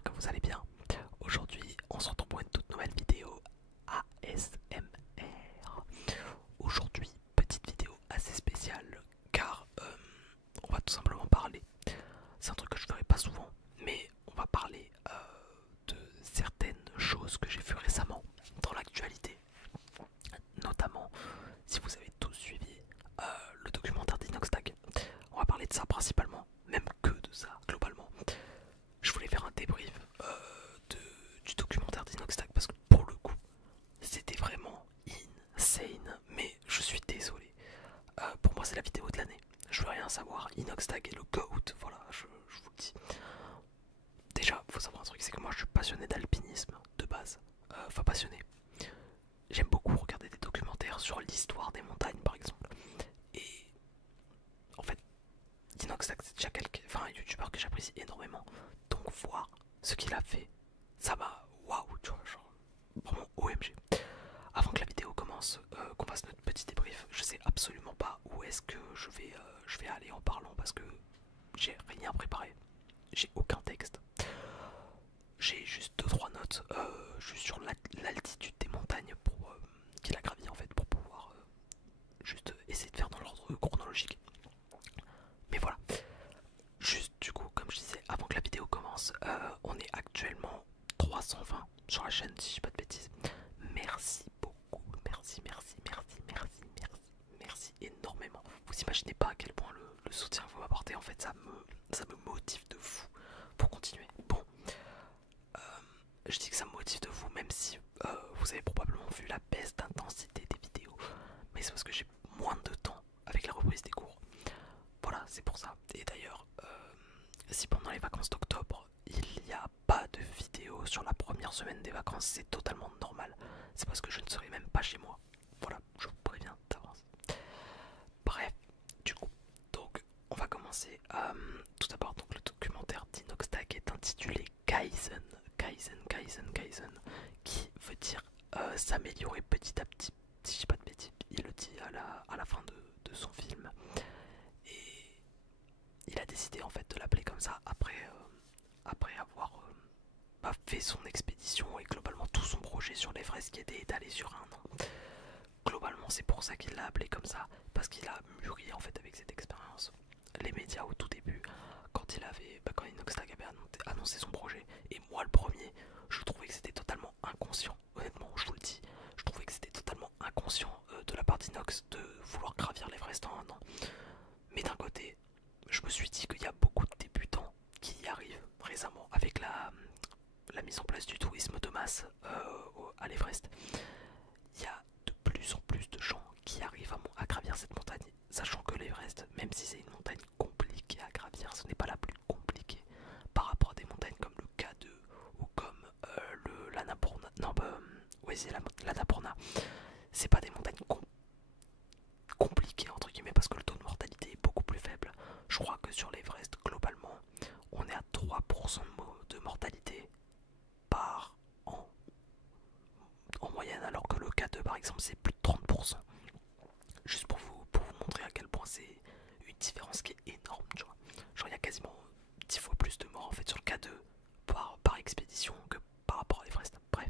j'espère que vous allez bien. Aujourd'hui, on se retrouve pour une toute nouvelle vidéo ASMR. Aujourd'hui, petite vidéo assez spéciale car on va tout simplement parler. C'est un truc que je ferai pas souvent, mais on va parler de certaines choses que j'ai vues récemment dans l'actualité. Notamment, si vous avez tous suivi euh, le documentaire d'Inoxtag. On va parler de ça principalement, même que de ça globalement. Je voulais faire un débrief du documentaire d'Inoxtag parce que pour le coup, c'était vraiment insane. Mais je suis désolé. Pour moi, c'est la vidéo de l'année. Je veux rien savoir. Inoxtag est le GOAT. Voilà, je vous le dis. Déjà, faut savoir un truc, c'est que moi je suis passionné d'alpinisme de base. Enfin, passionné. J'aime beaucoup regarder des documentaires sur l'histoire des montagnes par exemple. Et en fait, Inoxtag c'est déjà un youtubeur que j'apprécie énormément. Donc voir ce qu'il a fait, ça m'a waouh, tu vois, genre vraiment OMG. Avant que la vidéo commence, qu'on fasse notre petit débrief, je sais absolument pas où est-ce que je vais aller en parlant parce que j'ai rien préparé, j'ai aucun texte. J'ai juste deux trois notes juste sur l'altitude des montagnes pour qu'il a gravi en fait pour pouvoir juste essayer de faire dans l'ordre chronologique. Mais voilà, juste du coup, comme je disais, avant que la vidéo commence, on est actuellement 320 sur la chaîne si je dis pas de bêtises. Merci beaucoup, merci, merci, merci, merci, merci, merci énormément. Vous imaginez pas à quel point le soutien que vous m'apportez, en fait, ça me motive de fou pour continuer. Bon, je dis que ça me motive de fou, même si vous avez probablement vu la baisse d'intensité des vidéos, mais c'est parce que j'ai moins de temps avec la reprise des cours. Voilà, c'est pour ça. Et d'ailleurs, si pendant les vacances d'octobre, il n'y a pas de vidéo sur la première semaine des vacances, c'est totalement normal. C'est parce que je ne serai même pas chez moi. Voilà, je vous préviens d'avance. Bref, du coup, donc on va commencer. Tout d'abord, donc le documentaire d'Inoxtag est intitulé Kaizen, Kaizen, Kaizen, Kaizen, qui veut dire s'améliorer petit à petit. Si je dis pas de bêtises, il le dit à la fin de son film. Et il a décidé en fait de l'appeler comme ça après avoir fait son expédition et globalement tout son projet sur l'Everest qui était étalé sur un an. Globalement c'est pour ça qu'il l'a appelé comme ça, parce qu'il a mûri en fait avec cette expérience. Les médias au tout début, quand Inoxtag avait annoncé son projet, et moi le premier, je trouvais que c'était totalement inconscient, honnêtement je vous le dis, je trouvais que c'était totalement inconscient de la part d'Inox de vouloir gravir l'Everest en un an. Mais d'un côté, je me suis dit qu'il y a beaucoup de débutants qui y arrivent récemment avec la mise en place du tourisme de masse à l'Everest. Il y a de plus en plus de gens qui arrivent à gravir cette montagne, sachant que l'Everest, même si c'est une montagne compliquée à gravir, ce n'est pas la plus compliquée par rapport à des montagnes comme le K2 ou comme l'Annapurna. Non, oui, c'est l'Annapurna. C'est pas des montagnes compliquées entre guillemets parce que le taux de mortalité est beaucoup plus faible. Je crois que sur l'Everest, globalement, on est à 3% de mortalité par an en moyenne, alors que le K2 par exemple c'est plus de 30%. Juste pour vous montrer à quel point c'est une différence qui est énorme, tu vois. Genre il y a quasiment 10 fois plus de morts en fait sur le K2 par expédition que par rapport à l'Everest. Bref,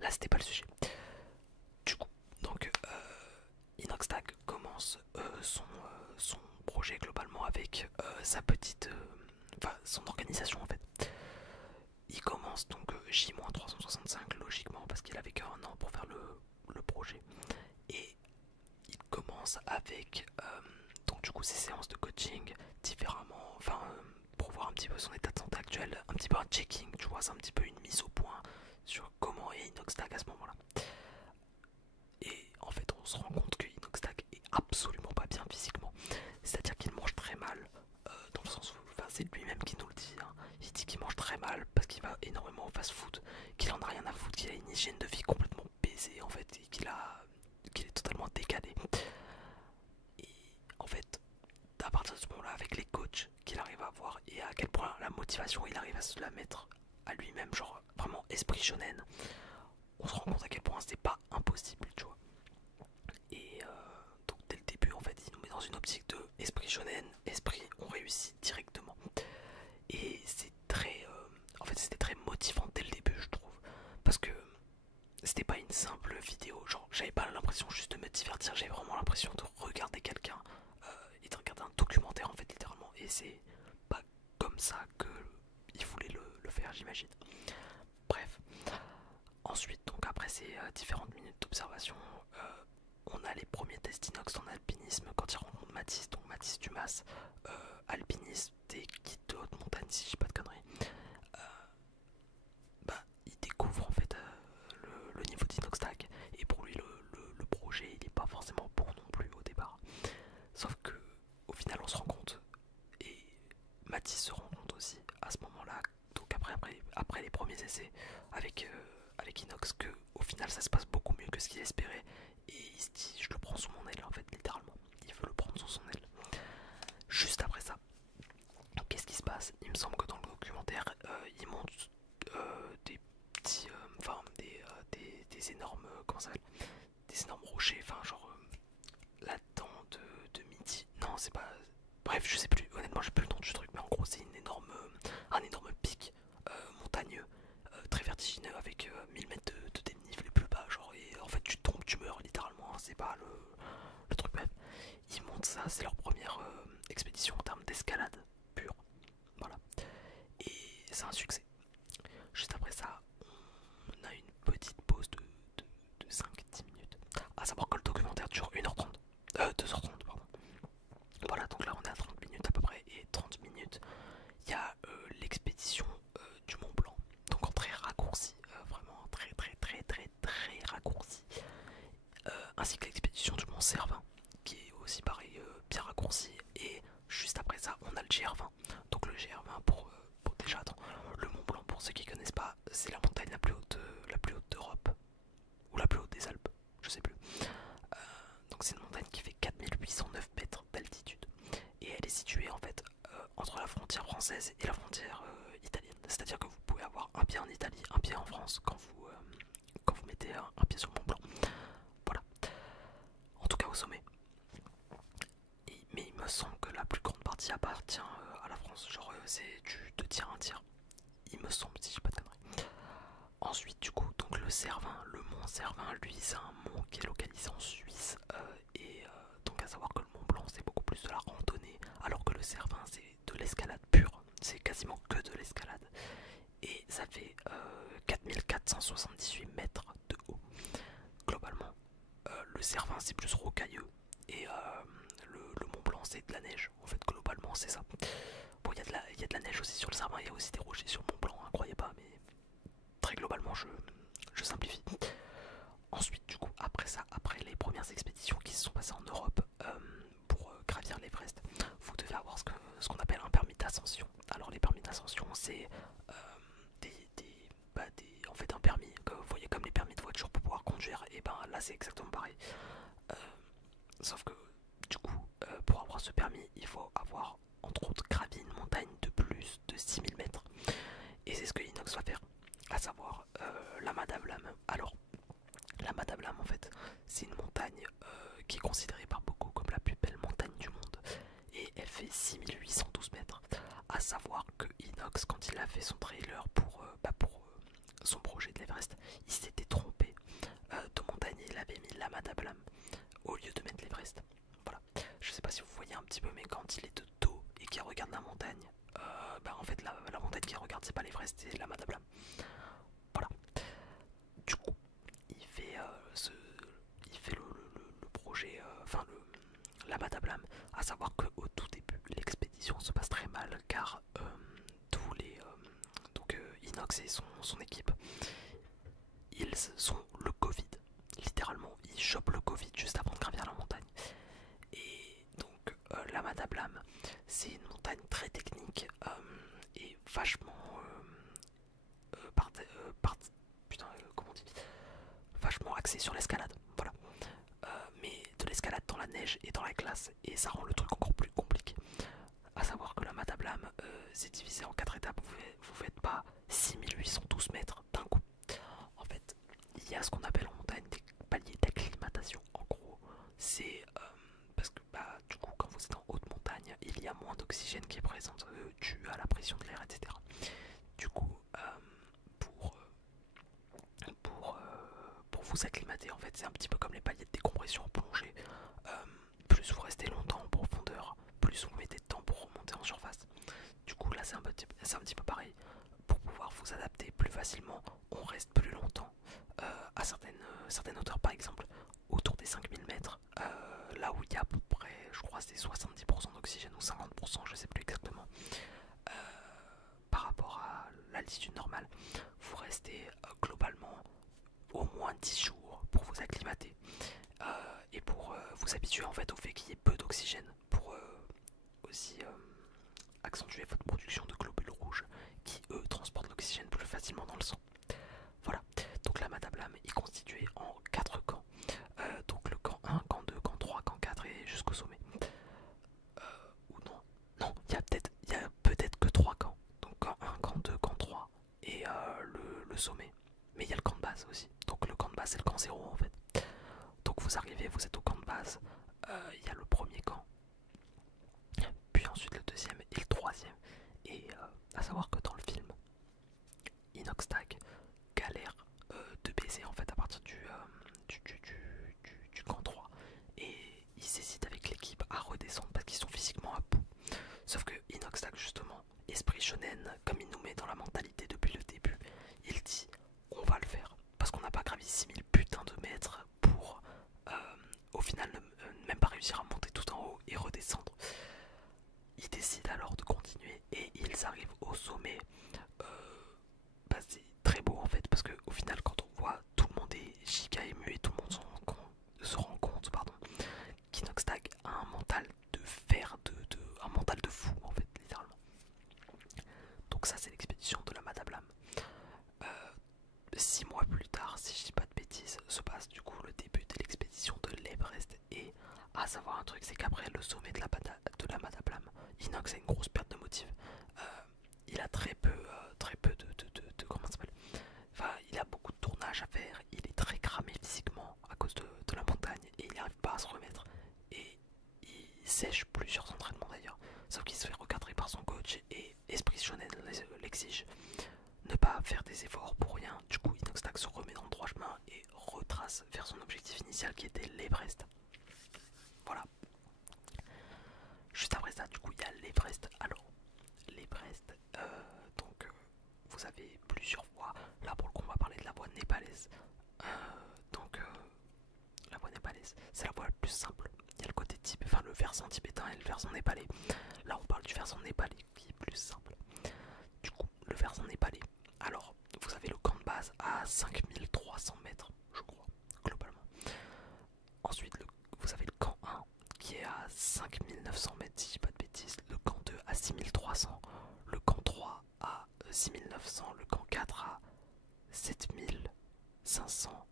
là c'était pas le sujet. Du coup, donc Inoxtag commence son projet globalement avec son organisation en fait. Il commence donc J-365 logiquement parce qu'il avait qu'un an pour faire le projet. Et il commence avec donc du coup ces séances de coaching différemment, pour voir un petit peu son état de santé actuel, un petit peu un checking, tu vois, c'est un petit peu une mise au point sur comment est Inoxtag à ce moment-là. Et en fait on se rend compte que Inoxtag est absolument pas bien physiquement, c'est-à-dire qu'il mange très mal, dans le sens où c'est lui-même qui nous le dit, hein. Il dit qu'il mange très mal parce qu'il va énormément au fast-food, qu'il en a rien à foutre, qu'il a une hygiène de vie complètement baisée en fait, et qu'il est totalement décalé. Et en fait, à partir de ce moment-là, avec les coachs qu'il arrive à avoir et à quel point la motivation il arrive à se la mettre à lui-même, genre vraiment esprit shonen, on se rend compte à quel point c'est pas impossible, tu vois. Et donc dès le début, en fait, il nous met dans une optique de esprit shonen, esprit on réussit directement. Et c'est très, en fait, c'était très vidéo, genre j'avais pas l'impression juste de me divertir, j'avais vraiment l'impression de regarder quelqu'un et de regarder un documentaire en fait littéralement, et c'est pas comme ça que il voulait le faire, j'imagine. Bref, ensuite donc après ces différentes minutes d'observation, on a les premiers tests inox en alpinisme quand il rencontre Mathis, donc Mathis Dumas, alpiniste des guides de haute montagne si je dis pas de conneries. Bah, il découvre en fait le niveau d'inox tag, et pour lui le projet il est pas forcément bon non plus au départ. Sauf que au final on se rend compte, et Mathis se rend compte aussi à ce moment-là, donc après les premiers essais avec Inox, que au final ça se passe beaucoup mieux que ce qu'il espérait, et il se dit je le prends sous mon aile en fait littéralement, il veut le prendre sous son aile. Juste après ça, qu'est-ce qui se passe? Il me semble que dans le documentaire il monte des petits, enfin des énormes, comment ça s'appelle, des énormes rochers, enfin genre là-dedans de midi. Non, c'est pas. Bref, je sais plus, honnêtement, j'ai plus le nom du truc, mais en gros, c'est un énorme pic montagneux, très vertigineux, avec 1000 mètres de dénivelé plus bas, genre, et en fait, tu tombes, tu meurs littéralement, hein, c'est pas le truc. Bref, ils montent ça, c'est leur première expédition en termes d'escalade pure, voilà, et c'est un succès. Juste après ça, on a une petite pause de 5-10 minutes. À savoir que le documentaire dure 1h30. 2h30, pardon. Voilà, donc là on est à 30 minutes à peu près. Et 30 minutes, il y a l'expédition du Mont Blanc. Donc en très raccourci, vraiment très raccourci. Ainsi que l'expédition du Mont Cervin, qui est aussi pareil, bien raccourci. Et juste après ça, on a le GR20. Donc le GR20 pour déjà, attends, le Mont Blanc, pour ceux qui connaissent pas, c'est la montagne la plus haute d'Europe, ou la plus haute des Alpes, je sais plus. Donc c'est une montagne qui fait 4809 mètres d'altitude, et elle est située en fait entre la frontière française et la frontière italienne. C'est-à-dire que vous pouvez avoir un pied en Italie, un pied en France quand vous mettez un pied sur le Mont Blanc. Voilà. En tout cas au sommet. Mais il me semble que la plus grande partie appartient à la France. Genre c'est du 2 tiers, 1 tiers. Il me semble, si j'ai pas de conneries. Ensuite, du coup, donc le mont Cervin, lui, c'est un mont qui est localisé en Suisse. Et donc, à savoir que le Mont Blanc, c'est beaucoup plus de la randonnée, alors que le Cervin, c'est de l'escalade pure. C'est quasiment que de l'escalade. Et ça fait 4478 mètres de haut. Globalement, le Cervin, c'est plus rocailleux. Et le Mont Blanc, c'est de la neige. En fait, globalement, c'est ça. Bon, il y a de la neige aussi sur le Cervin, il y a aussi des rochers sur le Mont Blanc, hein, croyez pas, mais très globalement, je simplifie. Ensuite, du coup, après ça, après les premières expéditions qui se sont passées en Europe pour gravir l'Everest, vous devez avoir ce qu'on appelle un permis d'ascension. Alors, les permis d'ascension, c'est en fait un permis que vous voyez comme les permis de voiture pour pouvoir conduire. Et ben là, c'est exactement pareil. Euh, Sauf que, du coup, pour avoir ce permis, il faut avoir entre autres gravi une montagne de plus de 6000 mètres. Et c'est ce que Inox va faire, à savoir la Madablam. Alors, la Madablam, en fait, c'est une montagne qui est considérée par beaucoup comme la plus belle montagne du monde. Et elle fait 6812 mètres. À savoir que Inox, quand il a fait son trailer pour son projet de l'Everest, il s'était trompé de montagne et il avait mis la Madablam au lieu de mettre l'Everest. Voilà. Je sais pas si vous voyez un petit peu, mais quand il est de dos et qu'il regarde la montagne, en fait la montagne qu'il regarde, c'est pas l'Everest, c'est la Madablam. Voilà. Du coup, il fait le projet, la Madablam. À savoir qu'au tout début, l'expédition se passe très mal, car tous les Inox et son équipe, ils ont le Covid. Littéralement, ils chopent le Covid juste avant de gravir la montagne. Et donc la Madablam, c'est une montagne très technique et vachement putain, comment on dit, vachement axée sur l'escalade. Voilà. Mais de l'escalade dans la neige et dans la glace, et ça rend le truc encore plus compliqué. À savoir que la Madablam, c'est divisé en 4 étapes. Vous faites pas 6812 mètres d'un coup. En fait, il y a ce qu'on appelle en montagne des paliers d'acclimatation. En gros, c'est parce que du coup, quand vous êtes en haute montagne, il y a moins d'oxygène qui est présent dû à la pression de l'air, etc. Du coup, pour vous acclimater. En fait, c'est un petit peu comme les paliers de décompression en plongée. Plus vous restez longtemps en profondeur, plus vous mettez de temps pour remonter en surface. Du coup, là, c'est un petit peu pareil. Pour pouvoir vous adapter plus facilement, on reste plus longtemps à certaines hauteurs, par exemple autour des 5000 mètres, là où il y a à peu près, je crois, c'est 70% d'oxygène ou 50%, je sais plus exactement, par rapport à l'altitude normale. Vous restez globalement au moins 10 jours pour vous acclimater et pour vous habituer en fait au fait qu'il y ait peu d'oxygène, pour aussi accentuer votre production de globules rouges qui eux transportent l'oxygène plus facilement dans le sang. Voilà, donc la Madablam est constituée en 4 camps. Donc le camp 1, camp 2, camp 3, camp 4 et jusqu'au sommet. Ou non, non, il y a peut-être que 3 camps. Donc camp 1, camp 2, camp 3 et le sommet. Mais il y a le camp de base aussi. Donc le camp de base c'est le camp 0 en fait. Donc vous arrivez, vous êtes au camp de base. Il y a le premier camp, puis ensuite le deuxième et le troisième. Et à savoir que dans le film, Inoxtag galère de baiser en fait à partir du camp 3 et ils hésitent avec l'équipe à redescendre parce qu'ils sont physiquement à bout. Sauf que Inoxtag justement, esprit shonen, comme il nous met dans la mentalité depuis le début, il dit on va le faire parce qu'on n'a pas gravi 6000 putains de mètres pour au final ne même pas réussir à monter tout en haut et redescendre. Ils décident alors de continuer et ils arrivent au sommet. Bah, c'est très beau en fait parce que au final quand on voit tout le monde est giga ému et tout le monde se rend compte qu'Inoxtag a un mental de fer, un mental de fou en fait littéralement. Donc ça c'est l'expédition de la Madablam. 6 mois plus tard, si je dis pas de bêtises, se passe du coup le début de l'expédition de l'Everest. Et à savoir un truc, c'est qu'après le sommet de la Madablam, Inox a une grosse perte de motive. Il a très peu comment ça s'appelle, enfin il a beaucoup de tournage à faire, il est très cramé physiquement à cause de la montagne et il n'arrive pas à se remettre et il sèche plusieurs entraînements d'ailleurs, sauf qu'il se fait recadrer par son coach et Esprit Shonen l'exige, ne pas faire des efforts pour rien. Du coup Inoxtag se remet dans le droit chemin et retrace vers son objectif initial qui était l'Everest. Voilà. Juste après ça du coup il y a l'Everest. Alors l'Everest, donc vous avez plusieurs voies. Là pour le coup on va parler de la voie népalaise. La voie népalaise c'est la voie la plus simple. Il y a le côté enfin le versant tibétain et le versant népalais. Là on parle du versant népalais qui est plus simple. Du coup le versant népalais, alors vous avez le camp de base à 5300 mètres je crois globalement. Ensuite vous avez le camp 1 qui est à 5900 mètres si je dis pas de bêtises, le camp 2 à 6300, le camp 3 à 6900, le camp 4 à 7500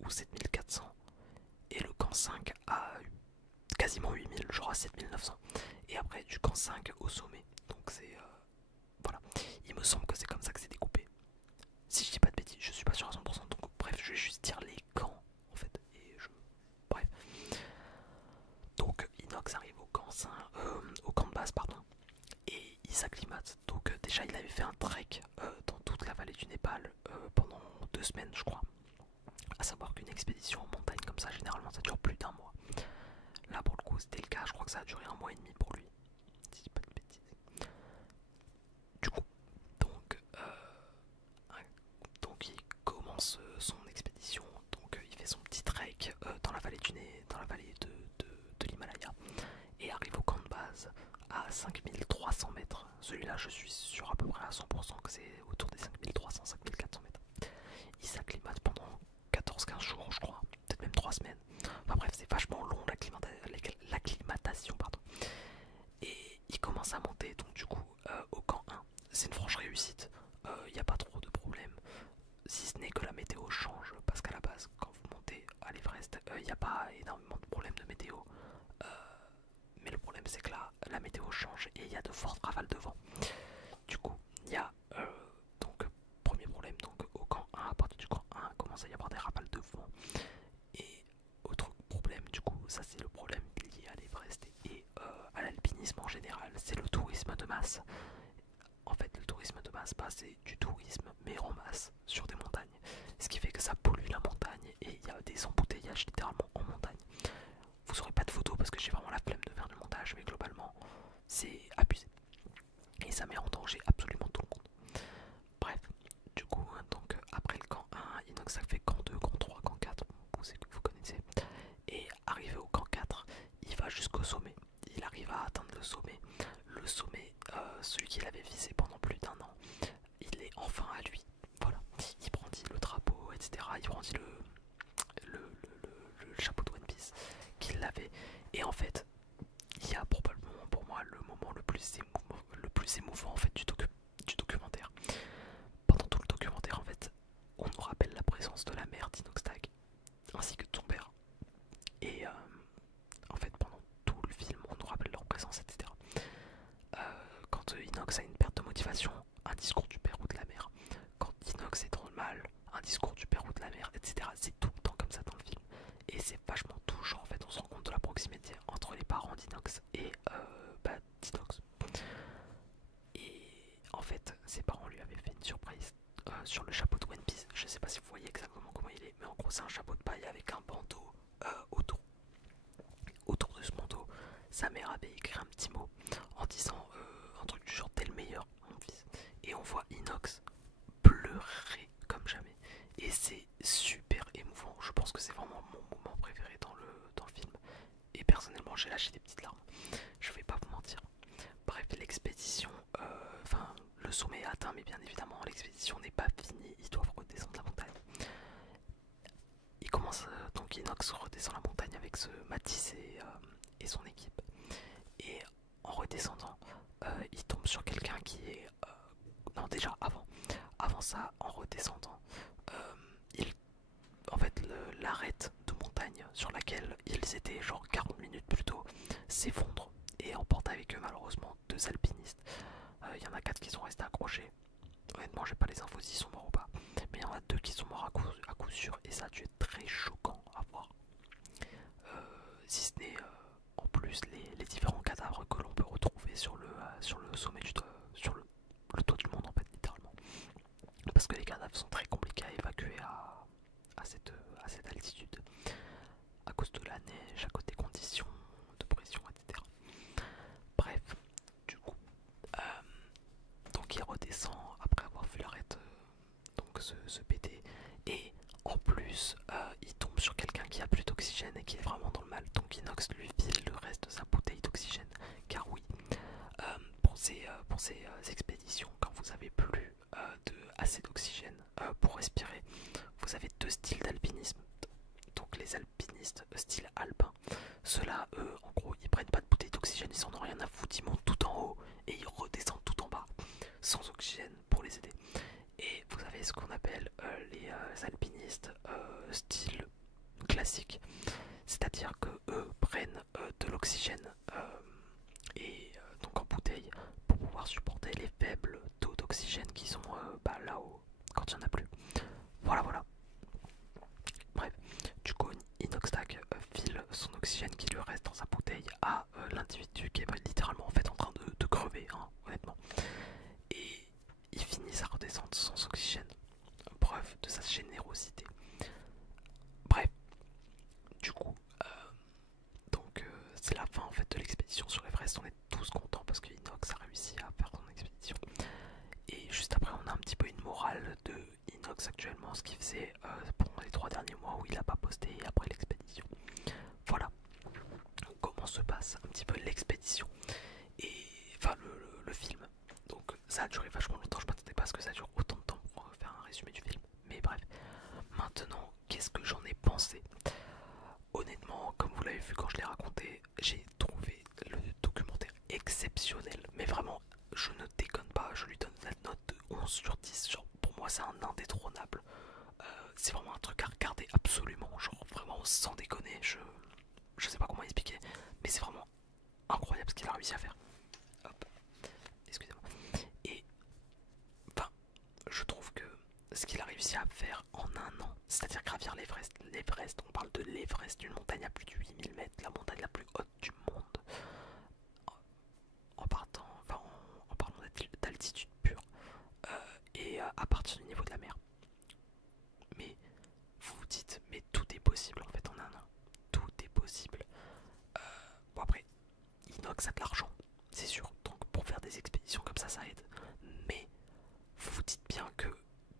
ou 7400 et le camp 5 à quasiment 8000, genre à 7900. Et après du camp 5 au sommet. Donc c'est voilà, il me semble que c'est comme ça que c'est découpé. Si je dis pas de bêtises, je suis pas sûr à 100%. Donc bref, je vais juste dire les camps en fait. Bref. Donc Inox arrive au camp 5, au camp de base pardon. Et il s'acclimate. Donc déjà il avait fait un trek dans toute la vallée du Népal pendant 2 semaines je crois. À savoir qu'une expédition en montagne comme ça généralement ça dure plus d'1 mois. Là pour le coup c'était le cas, je crois que ça a duré 1 mois et demi pour lui. Si je dis pas de bêtises. Du coup, donc il commence son expédition, donc il fait son petit trek dans la vallée de l'Himalaya et arrive au camp de base à 5300 mètres. Celui-là je suis sûr à peu près à 100% que c'est autour des 5300-5400 mètres. Il s'acclimate pendant 14-15 jours je crois, peut-être même 3 semaines. Enfin bref c'est vachement long l'acclimatation pardon. Et il commence à monter donc du coup au camp 1. C'est une franche réussite, il n'y a pas trop de problèmes. Si ce n'est que la météo change, parce qu'à la base quand vous montez à l'Everest, il n'y a pas énormément de problèmes de météo. Mais le problème c'est que là la météo change et il y a de fortes rafales de vent. Du coup il y a donc premier problème, donc au camp 1, à partir du camp 1 commence à y avoir des rafales de vent. Et autre problème du coup, ça c'est le problème lié à l'Everest et à l'alpinisme en général, c'est le tourisme de masse. En fait le tourisme de masse, c'est du tourisme mais en masse sur des montagnes, ce qui fait que ça pollue la montagne atteindre le sommet. Le sommet, celui qu'il avait visé pendant plus d'1 an, il est enfin à lui. Voilà, il brandit le drapeau, etc. Il brandit le chapeau de One Piece qu'il avait. Et en fait, il y a probablement pour moi le moment le plus émouvant en fait du documentaire. Pendant tout le documentaire, en fait, on nous rappelle la présence de la mère d'Inox Tag ainsi que de son père. Et en fait, pendant tout le film, on nous rappelle leur présence, etc. Quand Inox a une perte de motivation, un discours du père ou de la mère. Quand Inox est dans le mal, un discours du père ou de la mère, etc. C'est tout le temps comme ça dans le film. Et c'est vachement touchant, en fait. On se rend compte de la proximité entre les parents d'Inox et d'Inox. Et en fait, ses parents lui avaient fait une surprise sur le chapeau de One Piece. Je sais pas si vous voyez exactement comment il est, mais en gros, c'est un chapeau de paille avec un bandeau autour. Autour de ce bandeau, sa mère avait écrit un petit mot en disant un truc du genre t'es le meilleur, mon fils. Et on voit Inox pleurer comme jamais. Et c'est super émouvant. Je pense que c'est vraiment mon moment préféré dans le film. Et personnellement, j'ai lâché des petites larmes. Je vais pas vous mentir. Bref, l'expédition, le sommet est atteint, mais bien évidemment, l'expédition n'est pas finie. Ils doivent redescendre la montagne. Il commence donc Inox redescend la montagne avec ce Matisse et son équipe. Et en redescendant, il tombe sur quelqu'un qui est... non, déjà, avant ça, en redescendant, il... En fait, l'arête de montagne sur laquelle ils étaient genre 40 minutes plus tôt s'effondre et emporte avec eux malheureusement 2 alpinistes. Il y en a 4 qui sont restés accrochés. Honnêtement, j'ai pas les infos s'ils sont morts ou pas, mais il y en a 2 qui sont morts à coup sûr et ça a dû être très choquant à voir. Si ce n'est en plus les différents cadavres que l'on peut retrouver sur le sommet sur le toit du monde en fait littéralement. Parce que les cadavres sont très compliqués à évacuer à cette altitude à cause de la neige, à cause des conditions de pression, etc. Bref, du coup, donc il redescend après avoir vu l'arête donc se péter et en plus il tombe sur quelqu'un qui a plus d'oxygène et qui est vraiment dans le mal. Donc Inox lui file le reste de sa bouteille d'oxygène car oui, pour ces expéditions, quand vous avez plus assez d'oxygène pour respirer, vous avez 2 styles d'alpinisme. Donc les alpinistes style alpin, ceux-là, en gros, ils prennent pas de bouteille d'oxygène, ils en ont rien à foutre, ils montent tout en haut et ils redescendent tout en bas, sans oxygène pour les aider. Et vous avez ce qu'on appelle les alpinistes style classique, c'est-à-dire que eux prennent de l'oxygène et donc en bouteille pour pouvoir supporter les faibles taux d'oxygène qui sont là-haut quand il n'y en a plus. Voilà. Bref, du coup, Inoxtag file son oxygène qui lui reste dans sa bouteille à l'individu qui est littéralement en fait en train de crever, hein, honnêtement. Et ils finissent à redescendre sans oxygène. Preuve de sa générosité. Bref, du coup, c'est la fin en fait de l'expédition sur l'Everest. On est tous contents parce que Inox a réussi à faire son expédition. Et juste après, on a un petit peu une morale de Inox actuellement, ce qu'il faisait pendant les 3 derniers mois où il n'a pas posté après l'expédition. Voilà comment se passe un petit peu l'expédition et enfin le film. Donc ça a duré vachement longtemps, je m'attendais pas à ce que ça dure autant de temps pour faire un résumé du film. Mais bref, maintenant, qu'est-ce que j'en ai pensé? Honnêtement, comme vous l'avez vu quand je l'ai raconté, j'ai trouvé le documentaire exceptionnel. Mais vraiment, je ne déconne pas, je lui donne la note de 11 sur 10. Genre, pour moi, c'est un indétrônable. C'est vraiment un truc à regarder absolument. Genre, vraiment, sans déconner, je sais pas comment expliquer. Mais c'est vraiment incroyable ce qu'il a réussi à faire. Hop, excusez-moi. Et, enfin, je trouve que ce qu'il a réussi à faire en 1 an, c'est-à-dire gravir l'Everest, on parle de l'Everest, d'une montagne à plus de 8000 mètres, la montagne la plus haute du monde, en parlant d'altitude pure, et à partir du niveau de la mer. Mais vous vous dites, mais tout est possible en fait en 1 an, tout est possible. Bon après, Inox a de l'argent, c'est sûr, donc pour faire des expéditions comme ça aide, mais vous vous dites bien que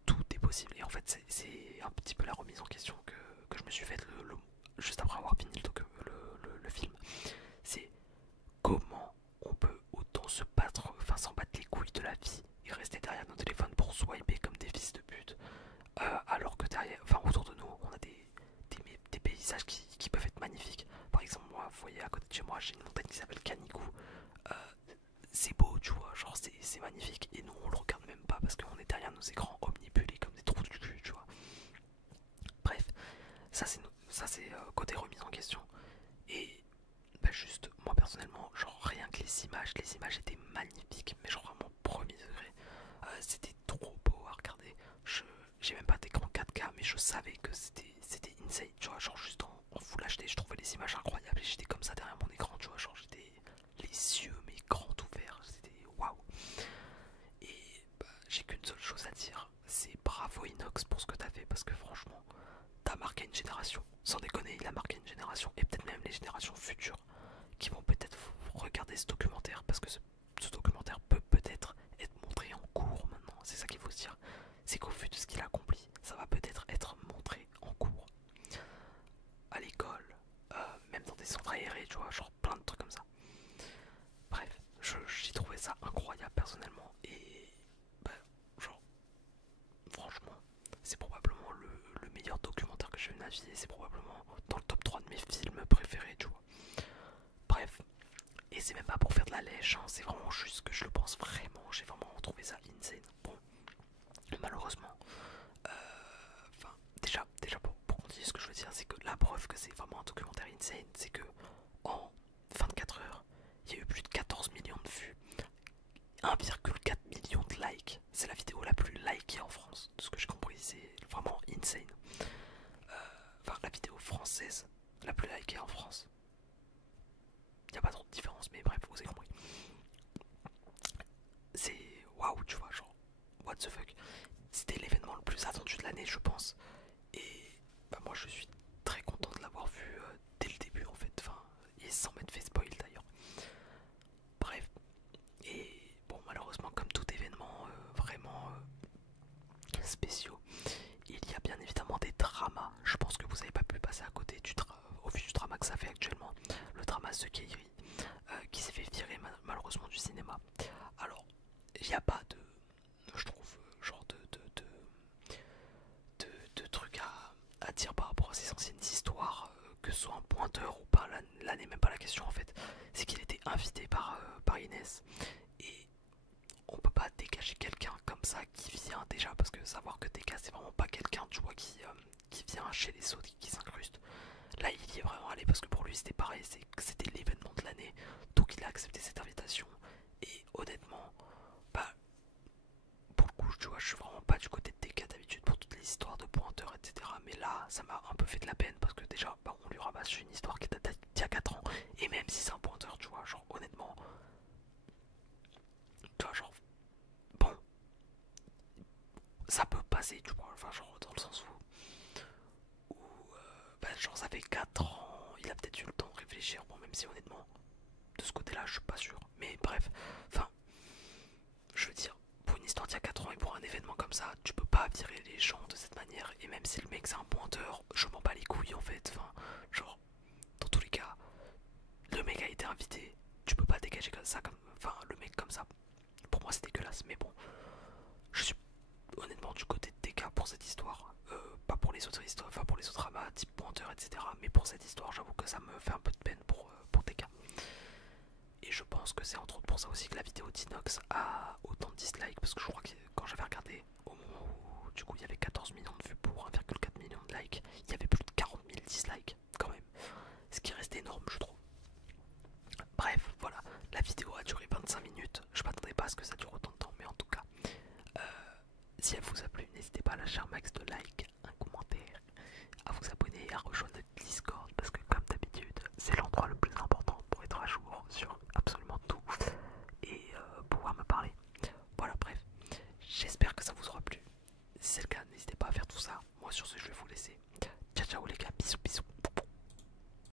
tout est possible. Et en fait, c'est un petit peu la remise en question que je me suis faite juste après avoir fini le film. C'est comment rien que les images étaient magnifiques, mais genre vraiment premier degré. C'était trop beau à regarder. J'ai même pas d'écran 4K, mais je savais que c'était insane, tu vois, genre juste en Full HD, je trouvais les images incroyables et j'étais comme ça derrière mon écran, tu vois, genre j'étais les yeux mais grands ouverts, c'était waouh. Et bah, j'ai qu'une seule chose à dire, c'est bravo Inox pour ce que t'as fait, parce que franchement, t'as marqué une génération. Sans déconner, il a marqué une génération, et peut-être même les générations futures qui vont peut-être regarder ce documentaire, parce que ce documentaire peut peut-être être montré en cours maintenant, c'est ça qu'il faut se dire. C'est qu'au vu de ce qu'il a accompli, ça va peut-être être montré en cours, à l'école, même dans des centres aérés, tu vois, genre plein de trucs comme ça. Bref, j'ai trouvé ça incroyable personnellement, et bah, genre, franchement, c'est probablement le meilleur documentaire que j'ai vu de ma vie, et c'est probablement dans le top 3 de mes films préférés, tu vois. Bref, et c'est même pas pour faire de la lèche, hein, c'est vraiment juste que je le pense vraiment, j'ai vraiment trouvé ça insane. Bon, malheureusement, enfin, déjà pour continuer, ce que je veux dire, c'est que la preuve que c'est vraiment un documentaire insane, c'est que en 24 heures, il y a eu plus de 14 millions de vues, 1,4 million de likes. C'est la vidéo la plus likée en France, de ce que j'ai compris, c'est vraiment insane. Enfin, la vidéo française la plus likée en France. Il n'y a pas trop de différence, mais bref, vous avez compris. C'est waouh, tu vois, genre, what the fuck. C'était l'événement le plus attendu de l'année, je pense. Et bah, moi, je suis très content de l'avoir vu dès le début, en fait. Enfin, et sans m'être fait spoil d'ailleurs. Bref. Et bon, malheureusement, comme tout événement vraiment spéciaux, il y a bien évidemment des dramas. Je pense que vous n'avez pas pu passer à côté au vu du drama que ça fait actuellement. Le drama The Kairi, qui s'est fait virer malheureusement du cinéma. Alors, il n'y a pas de, je trouve, genre de trucs à dire par rapport à ces anciennes histoires, que ce soit un pointeur ou pas, là n'est même pas la question en fait. C'est qu'il était invité par Inès, et on peut pas dégager quelqu'un comme ça qui vient déjà, parce que savoir que TK c'est vraiment pas quelqu'un, tu vois, qui vient chez les autres, qui s'incruste. Là il y est vraiment allé parce que pour lui c'était pareil, c'était l'événement de l'année, donc il a accepté cette invitation. Et honnêtement, bah pour le coup, tu vois, je suis vraiment pas du côté de TK d'habitude pour toutes les histoires de pointeurs, etc. Mais là, ça m'a un peu fait de la peine parce que déjà, bah, on lui ramasse une histoire qui date d'il y a 4 ans. Et même si c'est un pointeur, tu vois, genre honnêtement, tu vois, genre, bon, ça peut passer, tu vois, enfin, genre dans le sens où bah, genre, ça fait 4 ans, il a peut-être eu le temps de réfléchir. Bon, même si honnêtement, de ce côté-là, je suis pas sûr. Mais bref, enfin, je veux dire, pour une histoire d'il y a 4 ans et pour un événement comme ça, tu peux pas virer les gens de cette manière. Et même si le mec c'est un pointeur, je m'en bats les couilles en fait. Enfin, genre, dans tous les cas, le mec a été invité, tu peux pas dégager comme ça, enfin, le mec comme ça. Pour moi, c'est dégueulasse, mais bon, je suis honnêtement du côté de TK pour cette histoire. Pas pour les autres histoires, enfin pour les autres amas, type pointeur, etc. Mais pour cette histoire, j'avoue que ça me fait un peu de peine pour TK. Et je pense que c'est entre autres pour ça aussi que la vidéo d'Inox a autant de dislikes, parce que je crois que quand j'avais regardé, au moment où du coup il y avait 14 millions de vues pour 1,4 million de likes, il y avait plus de 40 000 dislikes quand même, ce qui reste énorme je trouve. Bref, voilà, la vidéo a duré 25 minutes, je m'attendais pas à ce que ça dure autant de temps, mais en tout cas, si elle vous a plu, n'hésitez pas à lâcher un max de likes, un commentaire, à vous abonner et à rejoindre notre Discord, parce que comme d'habitude, c'est l'endroit le plus important pour être à jour sur absolument tout et pouvoir me parler. Voilà, bref, j'espère que ça vous aura plu. Si c'est le cas, n'hésitez pas à faire tout ça. Moi sur ce, je vais vous laisser. Ciao ciao les gars, bisous bisous.